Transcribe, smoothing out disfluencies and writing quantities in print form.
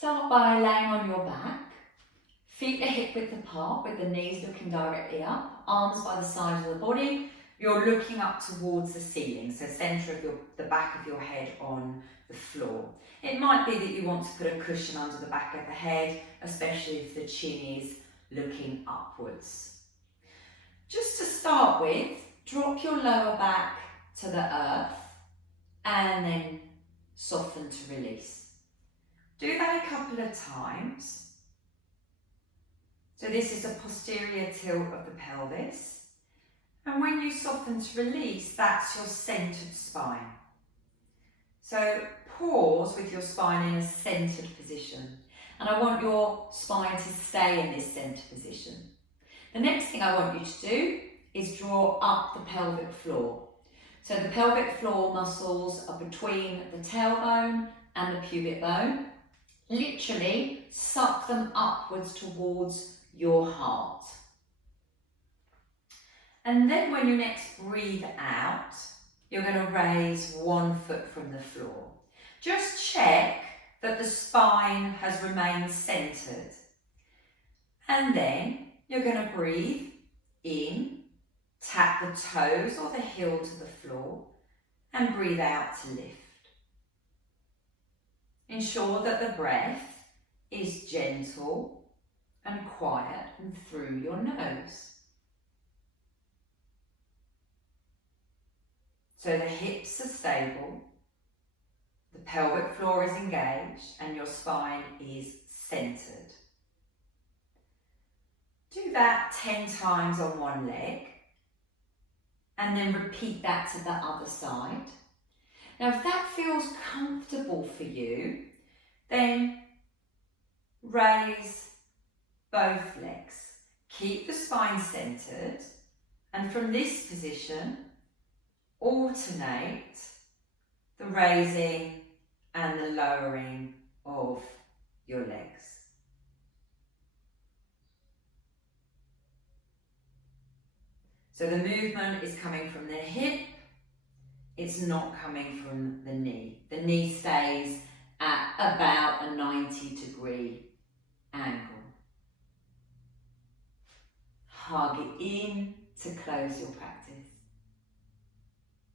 Start by laying on your back, feet are hip width apart with the knees looking directly up, arms by the side of the body. You're looking up towards the ceiling, so centre of the back of your head on the floor. It might be that you want to put a cushion under the back of the head, especially if the chin is looking upwards. Just to start with, drop your lower back to the earth and then soften to release. Do that a couple of times. So this is a posterior tilt of the pelvis. And when you soften to release, that's your centred spine. So pause with your spine in a centred position. And I want your spine to stay in this centre position. The next thing I want you to do is draw up the pelvic floor. So the pelvic floor muscles are between the tailbone and the pubic bone. Literally suck them upwards towards your heart. And then when you next breathe out, you're going to raise one foot from the floor. Just check that the spine has remained centred. And then you're going to breathe in, tap the toes or the heel to the floor, and breathe out to lift. Ensure that the breath is gentle and quiet and through your nose. So the hips are stable, the pelvic floor is engaged, and your spine is centred. Do that 10 times on one leg, and then repeat that to the other side. Now, if that feels comfortable for you, then raise both legs. Keep the spine centred, and from this position, alternate the raising and the lowering of your legs. So the movement is coming from the hip, it's not coming from the knee. The knee stays at about a 90-degree angle. Hug it in to close your practice.